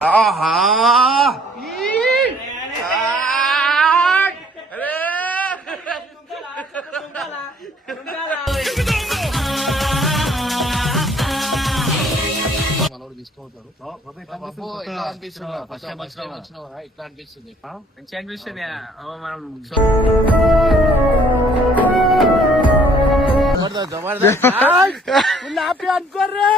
ఆహా మనోడు తీసుకుంటారు. ఇట్లా అనిపిస్తుంది మంచిగా అనిపిస్తుంది మనం జబర్దస్త్ అనుకోర్రే.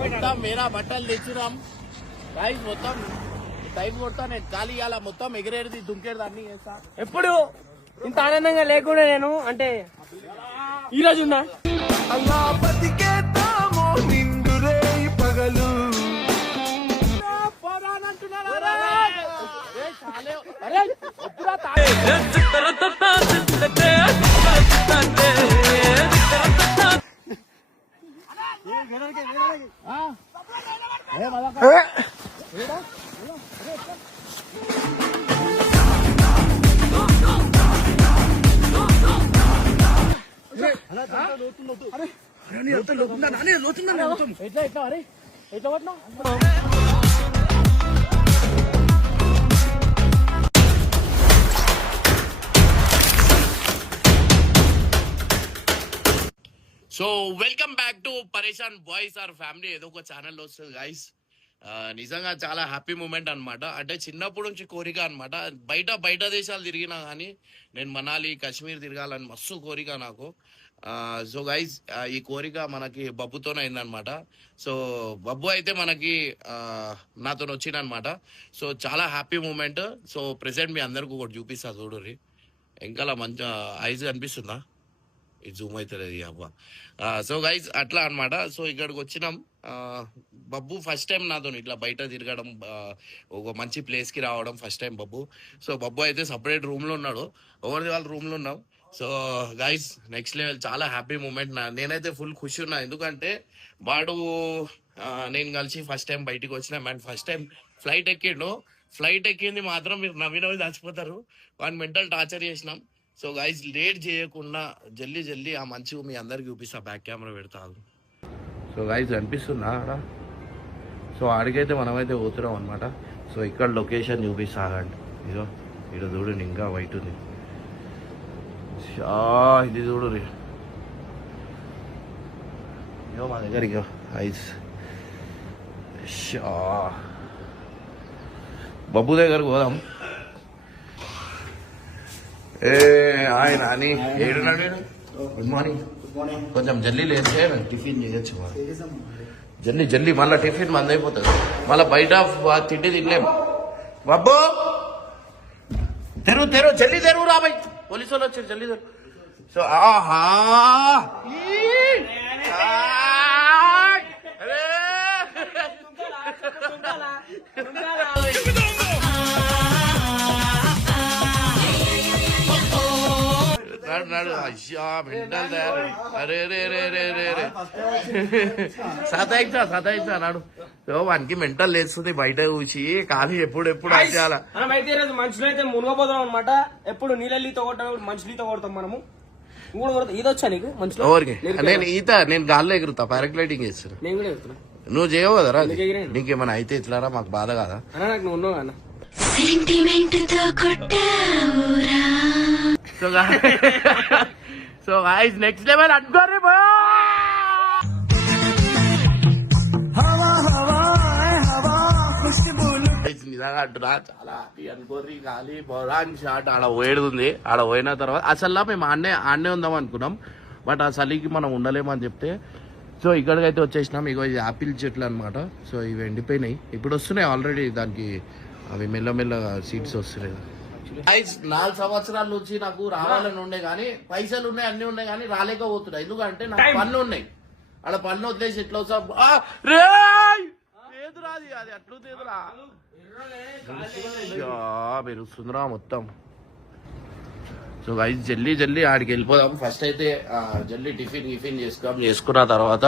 మొత్తం మేరా బట్టలు తెచ్చినాం గాయ్స్. మొత్తం టైం కొడతా నేను గాలి ఇవ్వాల. మొత్తం ఎగిరేది దుంకేది అన్ని చేస్తా. ఎప్పుడు ఇంత ఆనందంగా లేకుండా నేను అంటే ఈ రోజు ఉన్నా పగలు ఎట్లా అరే ఎట్లా పట్టినా. సో వెల్కమ్ బ్యాక్ టు పరేషాన్ బాయ్స్ ఆర్ ఫ్యామిలీ. ఏదో ఒక ఛానల్ వస్తుంది గైస్. నిజంగా చాలా హ్యాపీ మూమెంట్ అనమాట. అంటే చిన్నప్పటి నుంచి కోరిక అనమాట. బయట దేశాలు తిరిగినా కానీ నేను మనాలి కాశ్మీర్ తిరగాలని మస్తు కోరిక నాకు. సో గైస్ ఈ కోరిక మనకి బబ్బుతోనే అయిందనమాట. సో బబ్బు అయితే మనకి నాతో వచ్చిందనమాట. సో చాలా హ్యాపీ మూమెంట్. సో ప్రెసెంట్ మీ అందరికి ఒకటి చూపిస్తా చూడుర్రి. ఇంకా మంచి ఐజ్ కనిపిస్తుందా? ఇది జూమ్ అవుతుంది అబ్బా. సో గైజ్ అట్లా అనమాట. సో ఇక్కడికి వచ్చినాం. బబ్బు ఫస్ట్ టైం నాతో ఇట్లా బయట తిరగడం, ఒక మంచి ప్లేస్కి రావడం first time Babbu. So Babbu అయితే సపరేట్ రూమ్లో ఉన్నాడు, ఎవరిది వాళ్ళ రూమ్లో ఉన్నాం. సో గైజ్ నెక్స్ట్ లెవెల్, చాలా హ్యాపీ మూమెంట్. నేనైతే ఫుల్ ఖుషి ఉన్నా. ఎందుకంటే వాడు నేను కలిసి ఫస్ట్ టైం బయటికి వచ్చినాం. అండ్ ఫస్ట్ టైం ఫ్లైట్ ఎక్కిండు. ఫ్లైట్ ఎక్కింది మాత్రం మీరు నవ్వి చచ్చిపోతారు. వాడిని మెంటల్ టార్చర్ చేసినాం. సో గైస్ లేట్ చేయకుండా జల్దీ ఆ మంచిగా మీ అందరికి చూపిస్తా. బ్యాక్ కెమెరా పెడతాను. సో గైస్ అనిపిస్తుందా అక్కడ? సో ఆడికైతే మనమైతే పోతున్నాం అనమాట. సో ఇక్కడ లొకేషన్ చూపిస్తా ఆగండి. ఇదో ఇక్కడ చూడండి, ఇంకా వైట్ ఉంది. ఇది చూడు రీ, ఇగో మా దగ్గర ఇగో ఐస్. బబ్బు దగ్గరకు పోదాం. ఆయన అని ఏడున్నాడు. Good morning. కొంచెం జల్దీ లేస్తే టిఫిన్ చేయొచ్చు. జల్దీ మళ్ళీ టిఫిన్ మంది అయిపోతుంది. మళ్ళీ బయట తిండి తినలేం. బాబు తెరు జల్దీ తెరువు రాబాయ్, పోలీసు వాళ్ళు వచ్చారు, జల్దీ తెరు. సో ఆహా నాడు అయ్యా మెంటల్ తయారు. అరే రే రే రే రే రే సతాయిస్తా నాడు. వానికి మెంటల్ లేస్తుంది బయట చూసి. కానీ ఎప్పుడు చేయాలా? మనుషులు అయితే మునగపోతాం అనమాట. ఎప్పుడు నీళ్ళతో కొట్టాం, మనుషులతో కొడతాం మనము. ఇది వచ్చా నీకు? ఎవరికి? నేను గాల్లో ఎగురుతా, పారాగ్లైడింగ్ చేస్తాను. నేను కూడా ఎగురుతున్నా. నువ్వు చేయవు కదరా? నీకేమైనా అయితే ఇట్లారా? మాకు బాధ కదా. నాకు నువ్వు ఉన్నావు అన్న. సో గైస్ నెక్స్ట్ లెవెల్ అనుకోర్రి. నిజంగా అంటున్నా, చాలా హ్యాపీ అనుకోర్రి. గాలి బొరాన్ షాట్ ఆడ పోయేది. ఆడ పోయిన తర్వాత అసలు మేము ఆడనే ఉందాం అనుకున్నాం. బట్ ఆ చలికి మనం ఉండలేమని చెప్తే సో ఇక్కడికైతే వచ్చేసినాం. ఇగో ఇది యాపిల్ చెట్లు అనమాట. సో ఇవి ఎండిపోయినాయి, ఇప్పుడు వస్తున్నాయి ఆల్రెడీ. దానికి అవి మెల్లమెల్లగా సీడ్స్ వస్తున్నాయి. 4 సంవత్సరాల నుంచి నాకు రావాలని ఉండే కానీ, పైసలు ఉన్నాయి, అన్ని ఉన్నాయి కానీ రాలేకపోతున్నాయి. ఎందుకంటే నాకు పనులు ఉన్నాయి. ఆడ పనులు వదిలేసి ఎట్లా వస్తా అది అట్లురా మెరుస్తుందిరా మొత్తం. సో గైస్ జల్దీ ఆడికి వెళ్ళిపోదాం. ఫస్ట్ అయితే జల్దీ టిఫిన్ చేసుకున్న తర్వాత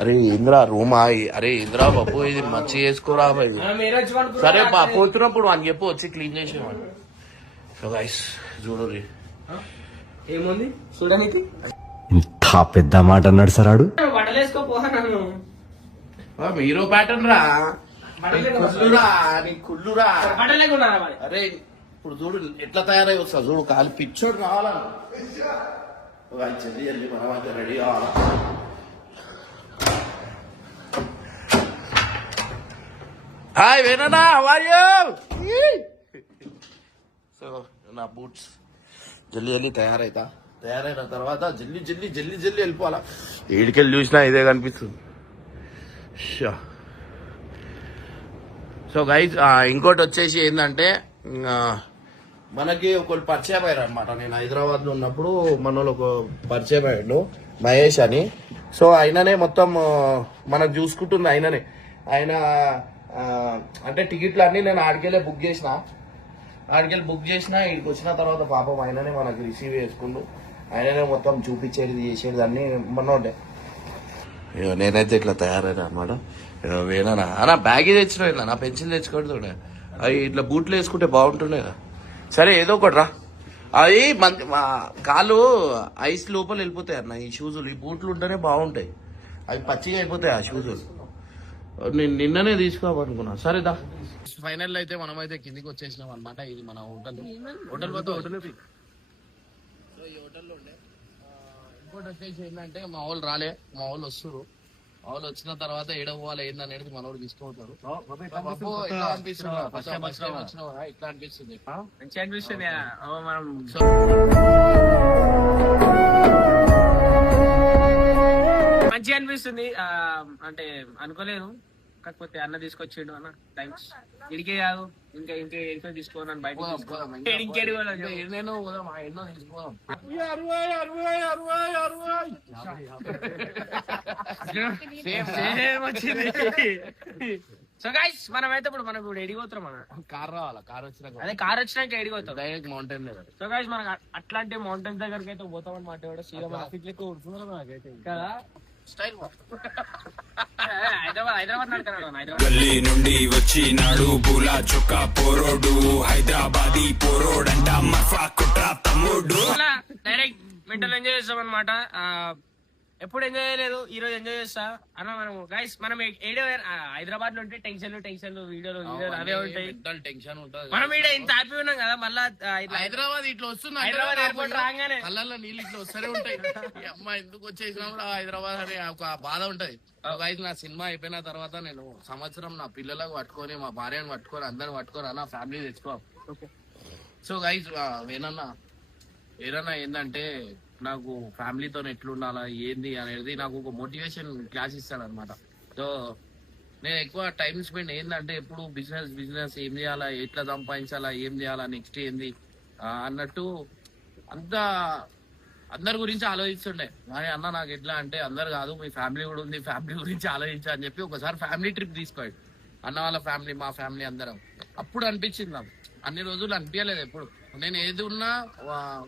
అరే ఇంద్రా రూమ్ అరే ఇంద్రా బాబు ఇది మంచి చేసుకోరా బాయ్. సరే పోతున్నప్పుడు వానికి చెప్పు వచ్చి క్లీన్ చేసేవాడు. సో గైస్ చూడు ఏముంది చూడనికి ఇంత పెద్ద మాట అన్నాడు సార్ ఆడు. వడలేసుకోపోహా నన్ను హీరో ప్యాటర్న్ రా, కుళ్ళురా నీ కుళ్ళురా. బట్టలేకున్నారా మరి? అరే ఇప్పుడు చూడు ఎట్లా తయారై వస్తా చూడు, కాలు పిచ్చోడు కావాలా జల్దీ జల్దీ మనం అయితే రెడీ కావాలా. హాయ్ వేనా, హౌ ఆర్ యు? సో నా బూట్స్ జల్దీ జల్దీ తయారైన తర్వాత జల్దీ జల్దీ జల్దీ జల్దీ వెళ్ళిపోవాలా. ఏడికెళ్ళి చూసినా ఇదే కనిపిస్తుంది. సో గైజ్ ఇంకోటి వచ్చేసి ఏంటంటే మనకి ఒకళ్ళు పరిచయం అయ్యారు అనమాట. నేను హైదరాబాద్ లో ఉన్నప్పుడు మన వాళ్ళు ఒక పరిచయం అయ్యాడు మహేష్ అని. సో ఆయననే మొత్తం మనకు చూసుకుంటుంది ఆయననే. ఆయన అంటే టికెట్లు అన్ని నేను ఆడికెళ్ళే బుక్ చేసిన ఇక్కడికి వచ్చిన తర్వాత పాపం ఆయననే మనకి రిసీవ్ చేసుకుంటూ ఆయననే మొత్తం చూపించేది చేసేది అన్ని మనోడే. నేనైతే ఇట్లా తయారైనా అనమాట. వేనా అన్న బ్యాగ్ తెచ్చినా, నా పెన్సిల్ తెచ్చుకోవడం అవి ఇట్లా బూట్లు వేసుకుంటే బాగుంటుండే కదా. సరే ఏదో ఒకటి రా. అవి కాళ్ళు ఐస్ లోపల వెళ్ళిపోతాయి అన్న ఈ షూజులు. ఈ బూట్లు ఉంటేనే బాగుంటాయి, అవి పచ్చిగా అయిపోతాయి ఆ షూజులు. నేను నిన్ననే తీసుకోవాలనుకున్నా. సరేదా ఫైనల్ అయితే మనం అయితే కిందికి వచ్చేసినాం అనమాట. ఇది మన హోటల్ పోతే హోటల్. సో ఈ హోటల్లో ఉండే ఇంకోటి వచ్చేసి ఏంటంటే మా వాళ్ళు రాలే, మా వాళ్ళు వస్తారు. మా వాళ్ళు వచ్చిన తర్వాత ఏడ పోవాలి ఏంది అనేది మనోడు తీసుకుంటారు. ఇట్లా అనిపిస్తుంది మంచిగా అనిపిస్తుంది మనం మంచిగా అనిపిస్తుంది. అంటే అనుకోలేదు, కాకపోతే అన్న తీసుకొచ్చిండు. అన్న థ్యాంక్స్. ఇడికే కాదు ఇంకా ఇంకా తీసుకోను బయట ఇంకేడి నేను ఎన్నో తీసుకోదాం. సో గైస్ మనమైతే ఇప్పుడు మనకు ఎడిపోతాం. మన కార్ రావాలా, కార్ వచ్చినాక అదే కార్ వచ్చినాక ఎడిపోతాం డైరెక్ట్ మౌంటైన్ దగ్గర. సో గైస్ మనకు అట్లాంటి మౌంటైన్స్ దగ్గరికి అయితే పోతాం అనమాట. కదా స్టైల్ హైదరాబాద్ నడుతున్నాడు. గల్లీ నుండి వచ్చినాడు బులా చుక్క పోరోడు, హైదరాబాదీ పోరోడంట మఫా కుట్రా తమ్ముడు. డైరెక్ట్ మెంటల్ ఎంజాయ్ చేస్తాం అనమాట. ఎప్పుడు ఎంజాయ్ చేయలేదు, ఈ రోజు ఎంజాయ్ చేస్తా అన్న. మనం గైస్ మనం హైదరాబాద్ లో ఉంటే టెన్షన్లు వీడియోలు అవే ఉంటాయి, టెన్షన్ ఉంటుంది. మనం ఈడ ఇంత హ్యాపీ ఉన్నాం కదా, మళ్ళా హైదరాబాద్ ఇట్లా వస్తుంది. హైదరాబాద్ ఎయిర్పోర్ట్ రాగానే కళ్ళల్లో నీళ్ళు ఇట్లా వస్తూనే ఉంటాయి. అమ్మ ఎందుకు వచ్చేసినా కూడా హైదరాబాద్ అనే ఒక బాధ ఉంటది. గైస్ నా సినిమా అయిపోయిన తర్వాత నేను సంవత్సరం నా పిల్లలకు పట్టుకొని, మా భార్యను పట్టుకొని, అందరిని పట్టుకొని అన్న ఫ్యామిలీ తెచ్చుకో. సో గైస్ ఏదన్నా ఏంటంటే నాకు ఫ్యామిలీతో ఎట్లుండాలా ఏంది అనేది నాకు ఒక మోటివేషన్ క్లాస్ ఇస్తాను అనమాట. సో నేను ఎక్కువ టైం స్పెండ్ ఏంటంటే ఎప్పుడు బిజినెస్ ఏం చేయాలా, ఎట్లా సంపాదించాలా, ఏం చేయాలా, నెక్స్ట్ ఏంది అన్నట్టు అంతా అందరి గురించి ఆలోచిస్తుండే. కానీ అన్న నాకు ఎట్లా అంటే అందరు కాదు, మీ ఫ్యామిలీ కూడా ఉంది, ఫ్యామిలీ గురించి ఆలోచించా అని చెప్పి ఒకసారి ఫ్యామిలీ ట్రిప్ తీసుకోండి. అన్న వాళ్ళ ఫ్యామిలీ, మా ఫ్యామిలీ అందరం. అప్పుడు అనిపించింది నాకు. అన్ని రోజులు అనిపించలేదు ఎప్పుడు. నేను ఏది ఉన్నా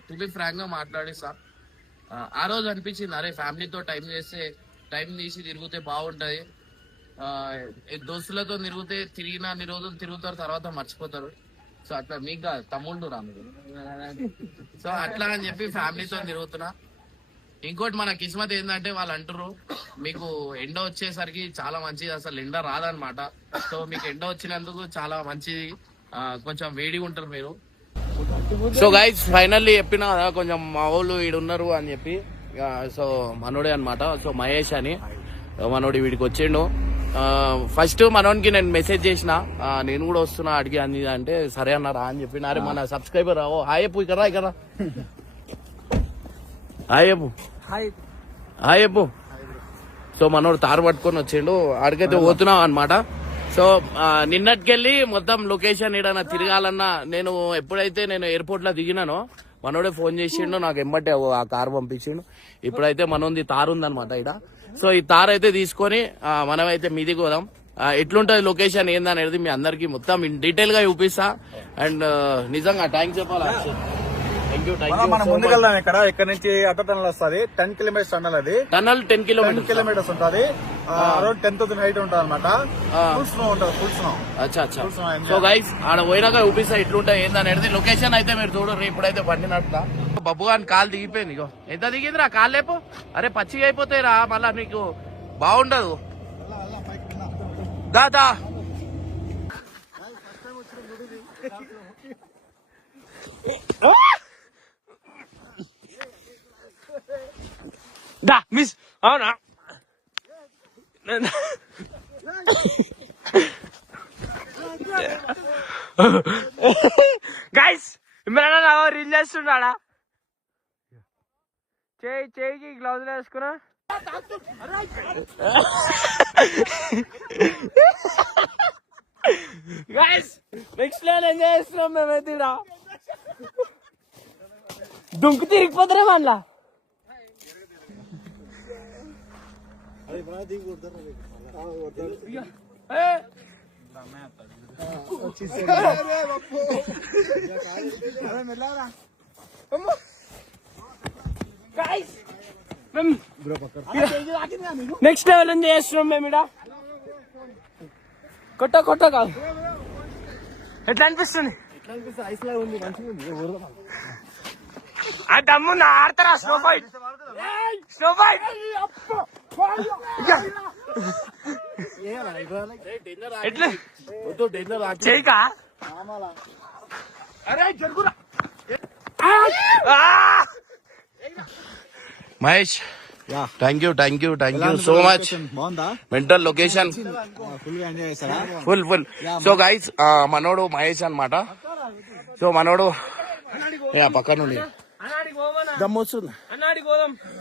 టు బి ఫ్రాంక్ గా మాట్లాడిస్తా. ఆ రోజు అనిపించింది అరే ఫ్యామిలీతో టైం తీసి తిరిగితే బాగుంటది. దోస్తులతో తిరిగిన అన్ని రోజులు తిరుగుతారు, తర్వాత మర్చిపోతారు. సో అట్లా మీకు కాదు, తమ్ముళ్ళు రా మీరు. సో అట్లా అని చెప్పి ఫ్యామిలీతో తిరుగుతున్నా. ఇంకోటి మన కిస్మత్ ఏంటంటే వాళ్ళు అంటారు మీకు ఎండ వచ్చేసరికి చాలా మంచిది, అసలు ఎండ రాదనమాట. సో మీకు ఎండ వచ్చినందుకు చాలా మంచిది, కొంచెం వేడిగా ఉంటారు మీరు. సో గైస్ ఫైనల్లీ చెప్పినా కదా కొంచెం మా వాళ్ళు ఈడున్నారు అని చెప్పి. సో మనోడే అనమాట. సో మహేష్ అని మనోడు వీడికి వచ్చిండు. ఫస్ట్ మనోనికి నేను మెసేజ్ చేసిన, నేను కూడా వస్తున్నా అడిగి అంది అంటే సరే అన్నారా అని చెప్పిన. అరే మన సబ్స్క్రైబర్ హాయ్ చెప్పు, ఇక్కడ హాయ్ చెప్పు. సో మనోడు తారు పట్టుకొని వచ్చిండు, ఆడికైతే పోతున్నాం అనమాట. సో నిన్నటికెళ్ళి మొత్తం లొకేషన్ ఏడన్నా తిరగాలన్నా నేను ఎప్పుడైతే నేను ఎయిర్పోర్ట్ లో దిగినానో మనోడే ఫోన్ చేసిండు, నాకు ఎమ్మటే ఆ కారు పంపించిండు. ఇప్పుడైతే మనోంది తారు ఉందనమాట ఇక్కడ. సో ఈ తారు అయితే తీసుకొని మనమైతే మీదికి పోదాం. ఎట్లుంటది లొకేషన్ ఏందనేది మీ అందరికి మొత్తం డీటెయిల్ గా చూపిస్తా. అండ్ నిజంగా థ్యాంక్స్ చెప్పాలి. మనం ముందుకెళ్దాం. ఇక్కడ నుంచి అట్ట టనల్ వస్తుంది, 10 కిలోమీటర్స్ టనల్. అది టనల్ 10 కిలోమీటర్స్ ఉంటుంది. అరౌండ్ 10,000 హైట్ ఉంటుంది అనమాట. ఫుల్ స్నో ఉంటుంది, ఫుల్ స్నో. సో గైస్ ఆడ పోయినాక చూపిస్తా ఎట్లుంటాయి ఏందనేది. లొకేషన్ అయితే మీరు చూడరు, ఇప్పుడైతే బండి నడుపుతా. బబ్బు గాని కాలు దిగిపోయింది. ఇగో ఎంత దిగిందిరా కాలు లేపు. అరే పచ్చిగా అయిపోతాయిరా మళ్ళా నీకు బాగుండదు. దాదా దా మిస్ అవునా గైస్ ఇమ్రాన్ రీల్ చేస్తున్నాడా? చేయికి గ్లౌజ్ వేసుకున్నా. గైస్ నెక్స్ట్ లెవెల్ ఎంజాయ్ చేస్తున్నాం మేమైతే ఇక్కడ. దుంకు తిరిగిపోతారే మళ్ళా. నెక్స్ట్ లెవెల్ ఏం చేస్తున్నాం మేము ఇక్కడ. కొట్ట కాదు ఎట్లా అనిపిస్తుంది? ఆ దమ్ము నా ఆడతారా? స్నో ఫైట్ ఎట్లా చేయకా? అరే జరుగురా Mahesh. Thank you so much. బాగుందా? మెంటల్ లొకేషన్ ఫుల్ గా ఎంజాయ్ చేస్తారా? ఫుల్. సో గైస్ మనోడు మహేష్ అన్నమాట. సో మనోడు పక్క నుండి దమ్మొస్తుంది.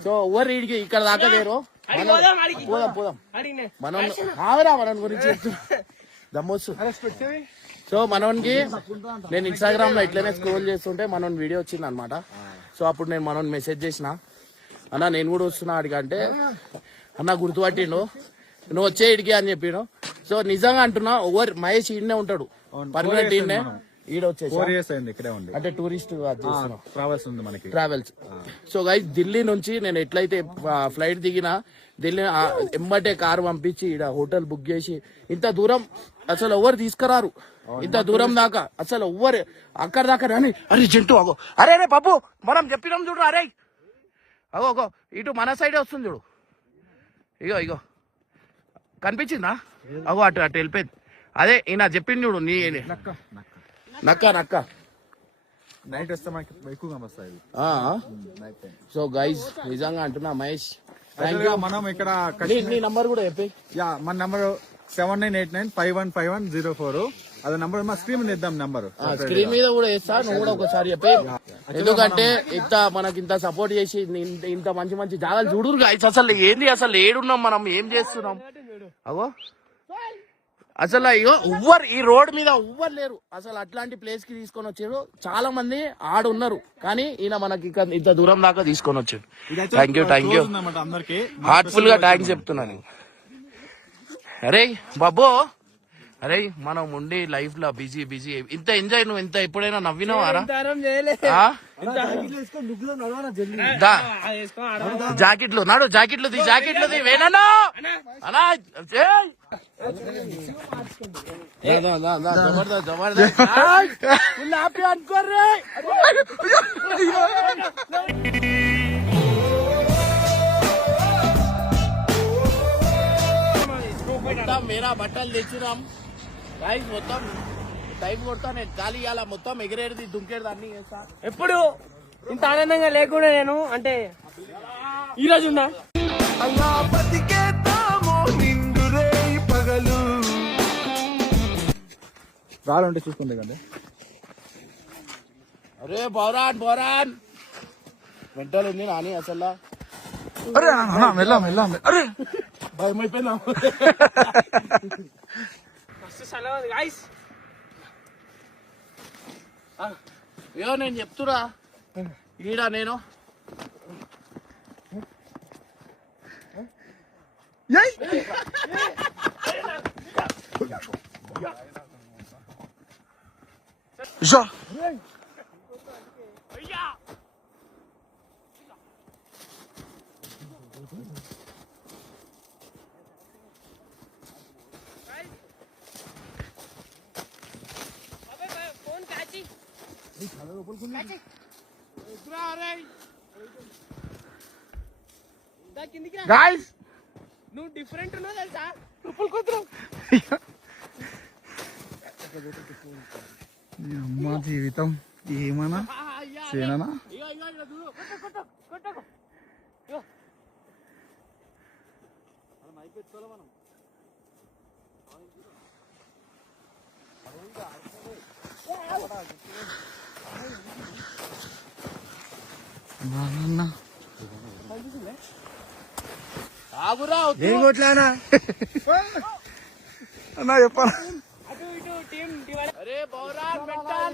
సో ఎవరు వీడికి ఇక్కడ దాకా లేరు. పోదాం మనం మన గురించి దమ్మొస్తుంది. సో మనోనికి నేను ఇన్స్టాగ్రామ్ లో ఇట్లనే స్క్రోల్ చేస్తుంటే మనోని వీడియో వచ్చింది అనమాట. సో అప్పుడు నేను మనోని మెసేజ్ చేసిన, అన్న నేను కూడా వస్తున్నా అడిగి. అంటే అన్న గుర్తుపట్టిండు, నువ్వు వచ్చే ఇడికి అని చెప్పిండు. సో నిజంగా అంటున్నా ఓవర్ మహేష్ ఈడనే ఉంటాడు, పర్మనెంట్ ఈడనే. ఈడ వచ్చేసి 4 years అయింది ఇక్కడే ఉండి. అంటే టూరిస్ట్ ట్రావెల్స్ ఉంది మనకి, ట్రావెల్స్. సో గైస్ ఢిల్లీ నుంచి నేను ఎట్లయితే ఫ్లైట్ దిగినా ఢిల్లీ ఎంబటే కారు పంపించి ఈడ హోటల్ బుక్ చేసి ఇంత దూరం అసలు ఎవరు తీసుకురారు. ఇంత దూరం దాకా అసలు ఎవ్వరు అక్కడ దాకా రాని. అరే జంటు అగో, అరే బాబు మనం చెప్పినాం చూడు. అరే అగో ఇటు మన సైడే వస్తుంది చూడు. ఇగో కనిపించిందా? అగో అటు వెళ్ళిపోయింది. అదే ఈయన చెప్పింది చూడు. నీ నక్క నైట్ వస్తే మనకి ఎక్కువగా వస్తాయి. సో గైస్ నిజంగా అంటున్నా మహేష్ మనం ఇక్కడ నీ నంబర్ కూడా చెప్పి. మన నంబర్ 7989515104. అది నంబర్ మా స్క్రీన్ మీద ఇద్దాం. నంబర్ స్క్రీన్ మీద కూడా వేస్తా, నువ్వు కూడా ఒకసారి చెప్పి. ఎందుకంటే మనకి ఇంత సపోర్ట్ చేసి ఇంత మంచి జాగాలు చూడురు గైస్. అసలు ఏంది, అసలు ఏడున్నాం మనం, ఏం చేస్తున్నాం? అగో అసలు అయ్యో ఎవ్వరు ఈ రోడ్ మీద ఎవ్వరు లేరు. అసలు అట్లాంటి ప్లేస్ కి తీసుకొని వచ్చారు. చాలా మంది ఆడున్నారు, కానీ ఈయన మనకి ఇంత దూరం దాకా తీసుకొని వచ్చాడు. థ్యాంక్ యూ అందరికి హార్ట్ఫుల్ గా థ్యాంక్స్ చెప్తున్నాను. అరే బాబో, అరే మనం ఉండి లైఫ్ లో బిజీ ఇంత ఎంజాయ్ నువ్వు ఎంత ఎప్పుడైనా నవ్వినావారా? జాకెట్లు నాడు, జాకెట్లు ది వేనా అలా జబర్దస్త్ అనుకోర్రే. మొత్తం మేరా బట్టలు తెచ్చినాం గాయ్స్. మొత్తం టైం కొడతా నేను గాలి ఇవ్వాల. మొత్తం ఎగిరేది దుంకేది అన్ని చేస్తా. ఎప్పుడు ఇంత ఆనందంగా లేకుండా నేను అంటే ఈ రోజు ఉన్నా. రాలంటే చూసుకుంటే కదా. అరే బోరాన్ మెంటల్ ఉంది నాని అసలు. అరే వెళ్ళాం. అరే భయమైపోయినా. అయ్యో నేను చెప్తురా ఈడ నేను గాయ్స్ నువ్వు డిఫరెంట్ ఉన్నావు తెలుసా. అమ్మా జీవితం ఏమన్నా చేయనా ఇగో ఇగో ఇగో చూడు. కొట్టు. ఇగో. ఆగురా, వద్దు. ఏం కొట్లానా అన్నా చెప్పాలా అటు ఇటు టీం డివైడ్. అరే బౌరాన్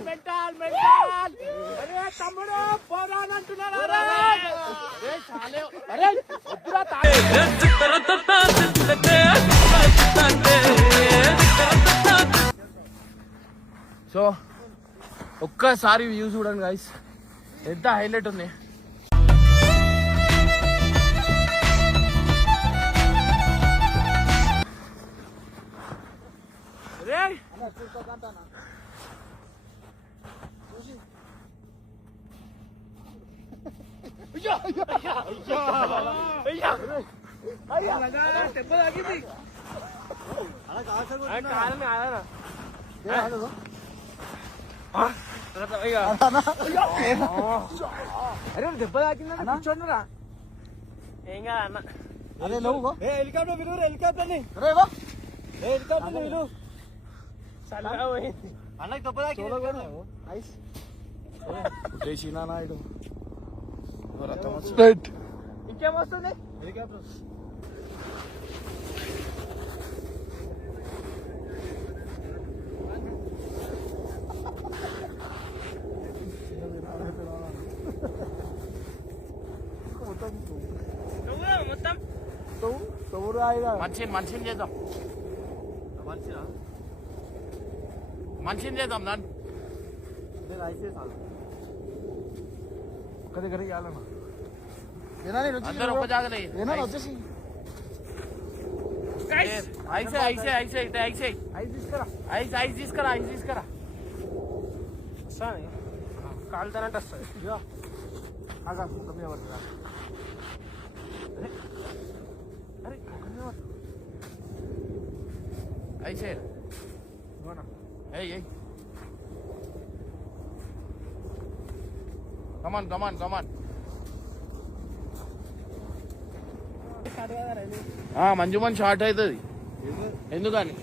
మెంటల్. అరే తమ్ముడు బౌరాన్ అంటున్నాడు. అరే చాలే. అరే వద్దురా సో ఒక్కసారి వ్యూ చూడండి గైస్, ఎంత హైలైట్ ఉంది. అరే దెబ్బ తాకిందా కూర్చోండిరా. ఏం కాదు అన్న. అరే నువ్వు హెలికాప్టర్ విలువ హెలికాప్టర్ని విలువ చల్లగా పోయింది. అన్నకి దెబ్బ తాకినా నాయుడు ఇంకేమొస్తుంది? హెలికాప్టర్ మొత్తం మనిషిని చేద్దాం. మనిషిని చేద్దాం దాన్ని. ఒక్క దగ్గర ఇవ్వాలన్నా అందరూ ఒక జాగలే. వచ్చేసి ఐస్ తీసుకురా. కాలుతానంటే వస్తుంది. ఐసే కమాన్. మంచి షార్ట్ అవుతుంది. ఎందుకని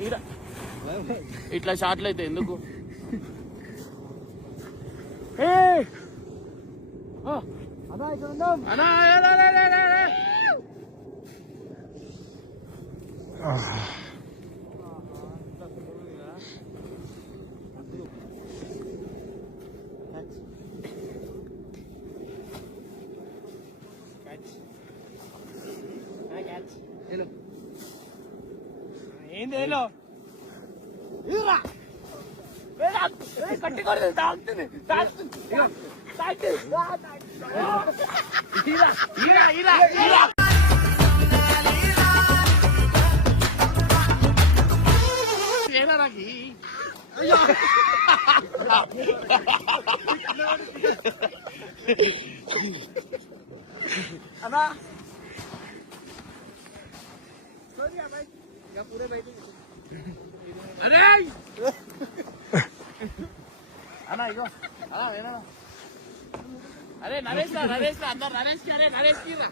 ఇట్లా షార్ట్లు అయితే ఎందుకు? ఏంది కట్టుకోలేదు తాగుతుంది. అన్నా అరే అన్నా ఇగో ఏనా అరే నరేష్ అందరు నరేష్ ఇరా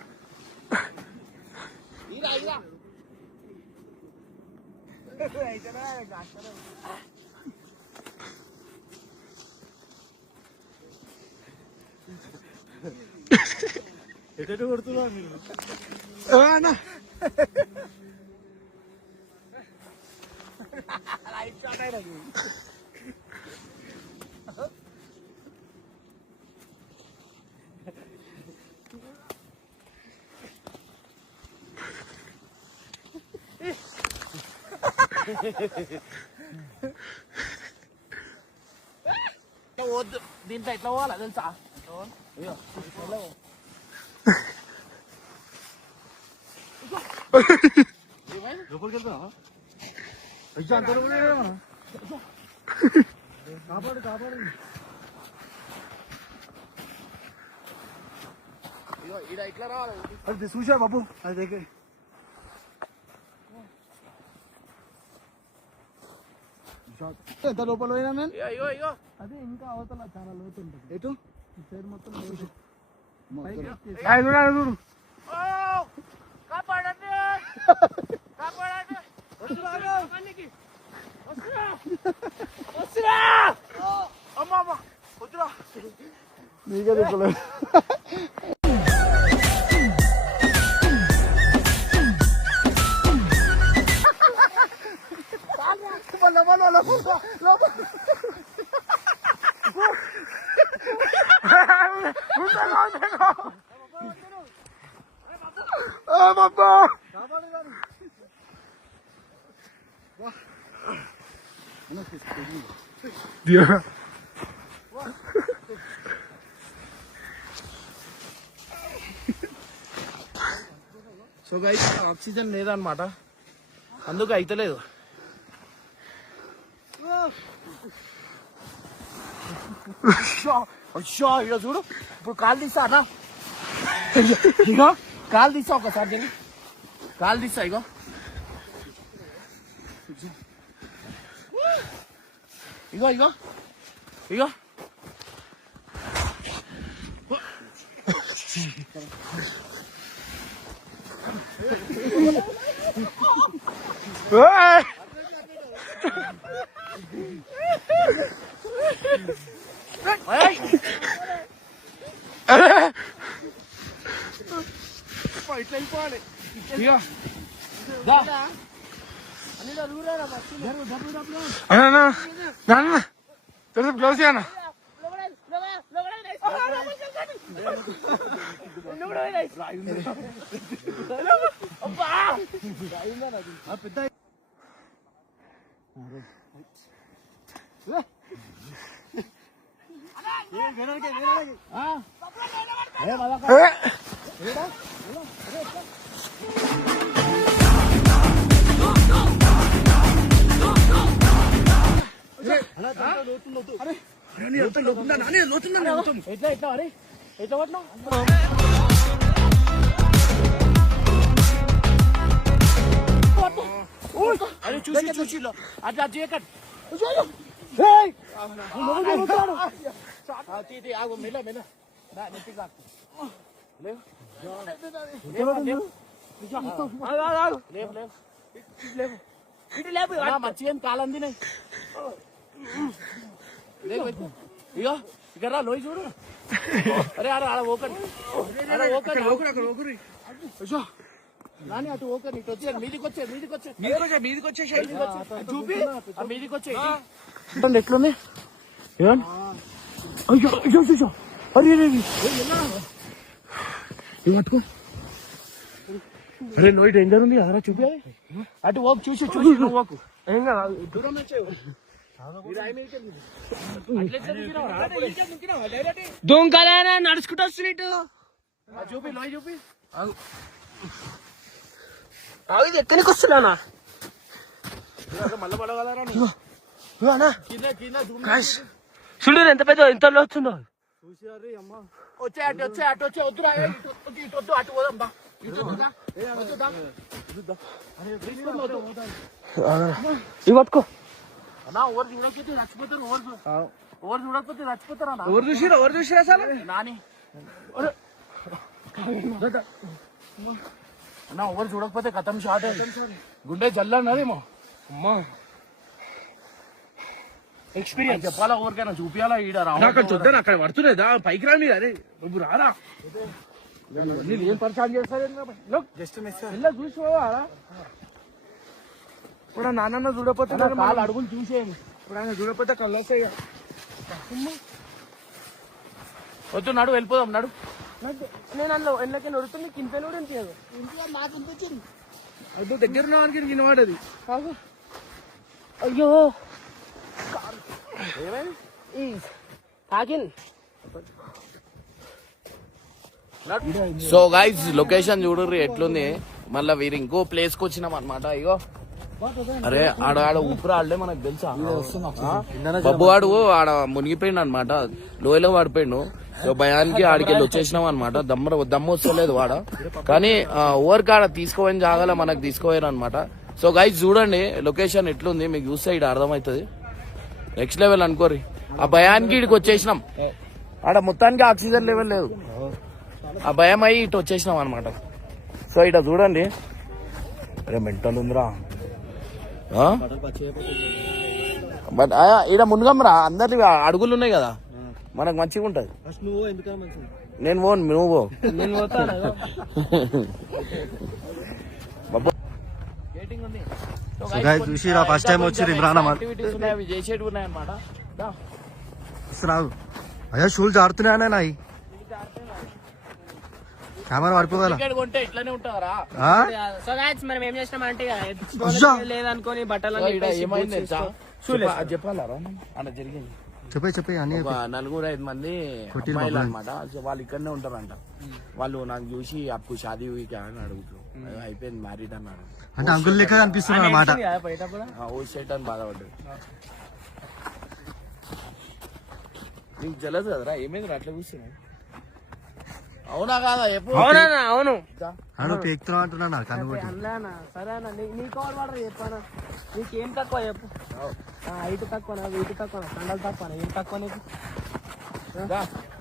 ఎటు కొడుతున్నా వద్దు దీంట్లో ఎట్లా పోవాలా తెలుసా? లోపలికి వెళ్తా కాపాడు అది చూసా బాబు అది దగ్గర ఎంత లోపల పోయినా నేను ఇగో అది ఇంకా అవతల చాలా లోతు ఉంటుంది ఎటు సైడ్ మొత్తం చూడు చూడు కాపాడండి కాపాడండి వస్తురా అమ్మా అమ్మా వద్దురా నీకే దిక్కులేదు సో గైస్ ఆక్సిజన్ లేదన్నమాట, అందుకు అయితలేదు. ఇక చూడు, ఇప్పుడు కాలు తీస్తా అన్నా, ఇగో కాలు తీస్తా ఒకసారి జరిగి కాలు తీస్తా. ఇగో ఇగో ఇగో ఇగో ఇట్లా అయిపోవాలి. ఇగో క్లోజ్ చేయనా పెద్ద ఎట్లా ఎట్లా అరే ఎట్లా పట్టినా అరే చూసి చూసి అట్లా చేయకండి. ఆగు మెల్ల మెల్ల మంచిగా కాలంది ఇగో ఇక్కడ లోయి చూడు. అరే అరే ఆడ ఓకరి నాని అటు ఓకరి ఇటు వచ్చే మీదికి వచ్చే చూపి మీదికి వచ్చే ఎట్లుంది. అయ్యో అయ్యో చూసా అరే పట్టుకో. అరే నోయి డేంజర్ ఉంది అదరా చూపి. అటు ఓకు చూసి నువ్వు ఓకు ఏం కాదు. దూరం దొంగలైనా నడుచుకుంటూ వస్తుంది ఇటు చూపి లోయి చూపి. ఇది ఎక్కడికి వస్తున్నా మళ్ళీ పడగలరా చూడు ఎంత పెద్ద ఎంత వస్తుందో. వచ్చే అటు వచ్చే వద్దురా ఇటు వద్దు అటు పోదాం బా. ఇవి పట్టుకో అన్నా. ఓవర్ చూడకపోతే చచ్చిపోతారు. ఓవర్ చూడకపోతే చచ్చిపోతారు అన్న. ఓవర్ చూసిరా సార్ నాని అన్నా. ఓవర్ చూడకపోతే కథం షార్ట్ గుండె జల్లన్నదేమో. అమ్మా ఎక్స్పీరియన్స్ చెప్పాలా ఓవరికైనా చూపియాలా. ఈడ చూద్దాను అక్కడ పడుతులేదా పైకి రాని. అరే నువ్వు రారా ఏం పరిచయం చేస్తారు జస్ట్ చూసుకోవాలా. ఇప్పుడు నాన్న చూడపోతే అడుగులు చూసేయండి. ఇప్పుడు ఆయన చూడపోతే కళ్ళు వస్తాయి. వద్దు నడు వెళ్ళిపోదాం నడు. నేను అందులో ఎండ్లకి నడుతుంది కింద కూడా అనిపించదు. నాకు అనిపించింది అటు దగ్గర ఉన్న వానికి వినవాడది. అయ్యో సో గైస్ లొకేషన్ చూడరు ఎట్లుంది. మళ్ళీ వీరు ఇంకో ప్లేస్ కి వచ్చినాం అనమాట. ఇగో అరే ఆడ ఆడ ఊపిరి ఆడలే మనకు తెలుసా బబ్బు ఆడు ఆడ మునిగిపోయిండు అనమాట, లోయలో పడిపోయిండు. సో భయానికి ఆడికెళ్ళి వచ్చేసినాం అనమాట. దమ్ము వస్తలేదు వాడ, కానీ ఓవర్ కాడ తీసుకోపోయిన జాగాలో మనకు తీసుకోపోయారు అనమాట. సో గైస్ చూడండి లొకేషన్ ఎట్లుంది, మీకు చూస్తే ఇక్కడ అర్థమవుతుంది. నెక్స్ట్ లెవెల్ అనుకోరి. ఆ భయానికి ఇడికి వచ్చేసినాం. ఆడ మొత్తానికి ఆక్సిజన్ లెవెల్ లేదు, ఆ భయం అయ్యి ఇటు వచ్చేసినాం అనమాట. సో ఇట చూడండి, అరే మెంటల్ ఉందిరా. బట్ ఈడ మునుగంరా, అందరి అడుగులు ఉన్నాయి కదా, మనకు మంచిగా ఉంటది. నేను పోను, నువ్వు పో. చూసిరా ఫస్ట్ టైం వచ్చి ఇమ్రాన్ అవి చేసేటివి ఉన్నాయన్నమాట. రాదు అయ్యా, షూలు జారుతున్నాయనే నాయి, కెమెరా పడిపోగల టికెట్ కొంటే ఇట్లానే ఉంటారా? సో గాయ్స్ మనం ఏం చేసినాం అంటే లేదనుకోని బట్టలు ఏమైంది చెప్పాలరా అలా జరిగింది. చెప్పే అని ఒక 4-5 మంది అమ్మాయిలు అనమాట. వాళ్ళు ఇక్కడనే ఉంటారంట. వాళ్ళు నాకు చూసి అప్పు షాదీ అని అడుగుతారు. అయిపోయింది మ్యారీడ్ అన్నాడు. అంటే అంకుల్ లెక్క అనిపిస్తున్నారు అన్నమాట. ఓ షర్ట్ అని బాధపడ్డాడు. నీకు జలదు కదరా, ఏమైంది అట్లా కూర్చున్నావు? అవునా కాదా? అవును అను పీక్తున్నా అంటున్నా నాకు అనుకోటి. సరేనా, నీకు వాడరు చెప్పాను. నీకేం తక్కువ చెప్పు? హైట్ తక్కువ, వెయిట్ తక్కువ, కండలు తక్కువ, ఏం తక్కువ నీకు?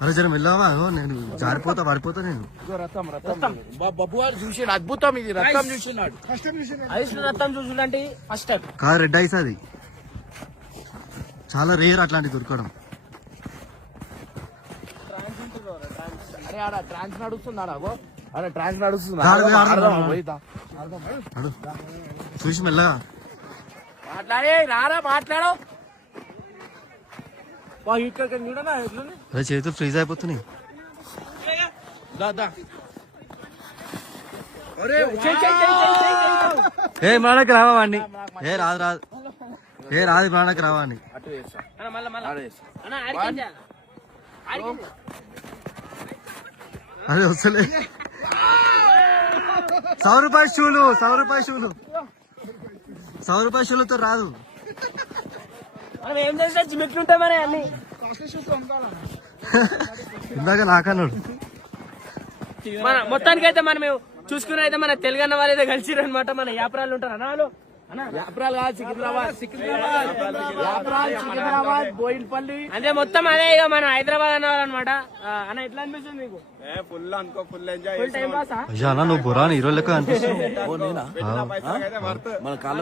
అరే జరం వెళ్ళావా, నేను జారిపోతా పడిపోతా నేను. రథం బబ్బు వాడు చూసి అద్భుతం, ఇది రథం చూసినాడు. ఐస్ రథం చూసుడంటే ఫస్ట్ టైం కాదు, రెడ్ ఐస్ అది చాలా రేర్ అట్లాంటి దొరకడం. అరే ఆడ ట్రాన్స్ నడుస్తుంది, ఆడ ట్రాన్స్ నడుస్తుంది. చూసి మెల్లగా మాట్లాడే రారా, మాట్లాడు. అరే చేతులు ఫ్రీజ్ అయిపోతున్నాయి. ఏ ఇమ్రాన్కి రావా వాడిని, ఏ రాదు ఇమ్రాన్కి రావా అని. అదే వస్తలే. 100 రూపాయల షూలు 100 రూపాయల షూలతో రాదు. మనం ఏం చేసినా జిమ్మెట్లుంటాయి మరి అన్ని. ఇందాక నాకన్నాడు. మన మొత్తానికి అయితే మనం చూసుకుని అయితే మన తెలుగన్న వాళ్ళు అయితే కలిసిరు అనమాట. మన యాప్రాలు ఉంటారు అన్నాలు, యాప్రాల్ కాదు, సికింద్రాబాద్ బోయిన్పల్లి అదే మొత్తం అదే ఇక మన హైదరాబాద్ అన్నవాళ్ళు అనమాట. అన్న ఎట్లా అనిపిస్తుంది మీకు? ఫుల్ టైం పాసా? అయ్యా అన్న, నువ్వు బురాన్ హీరో లెక్క అనిపిస్తుంది. మన కాళ్ళ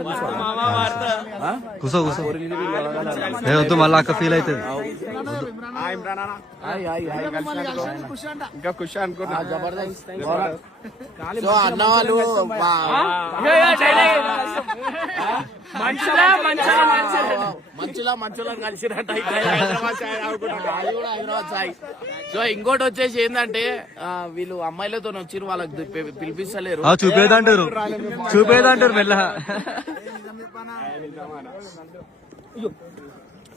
కూసో ఏ వద్దు, మళ్ళీ అక్క ఫీల్ అవుతుంది. ఇంకా ఖుషి అనుకున్నా. సో అన్న వాళ్ళు మంచులా కలిసినట్ట హైదరాబాద్ సాయి. సో ఇంకోటి వచ్చేసి ఏంటంటే వీళ్ళు అమ్మాయిలతో వచ్చిర్రు, వాళ్ళకి పిలిపిస్తలేరు. చూపేదంటారు మెల్ల.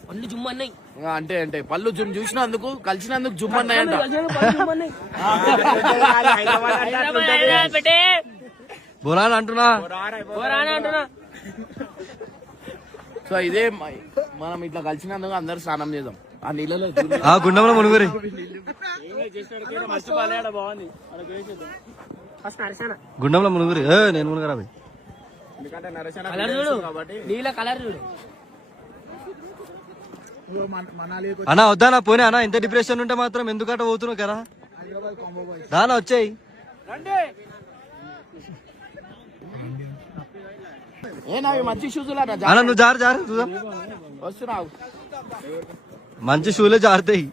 పళ్ళు జుమ్ అన్నాయి అంటే అంటే పళ్ళు జుమ్ చూసినందుకు, కలిసినందుకు జుమ్ అన్నాయంట. బురాన్ అంటున్నా. సో ఇదే మనం ఇట్లా కలిసినందుకు అందరు స్నానం చేద్దాం ఆ నీళ్ళలో. ఆ గుండంలో మునుగురి, గుండంలో మునుగురి. నేను మునుగరా భయ్. నీళ్ళ కలర్ చూడు. అన్నా వద్దానా పోనీ అన్న, ఇంత డిప్రెషన్ ఉంటే మాత్రం ఎందుకంట పోతున్నావు కదా. దానా వచ్చాయి మంచి షూస్ అన్న, నువ్వు జారు చూద్దాం. వస్తున్నావు, మంచి షూలే జారుతాయి.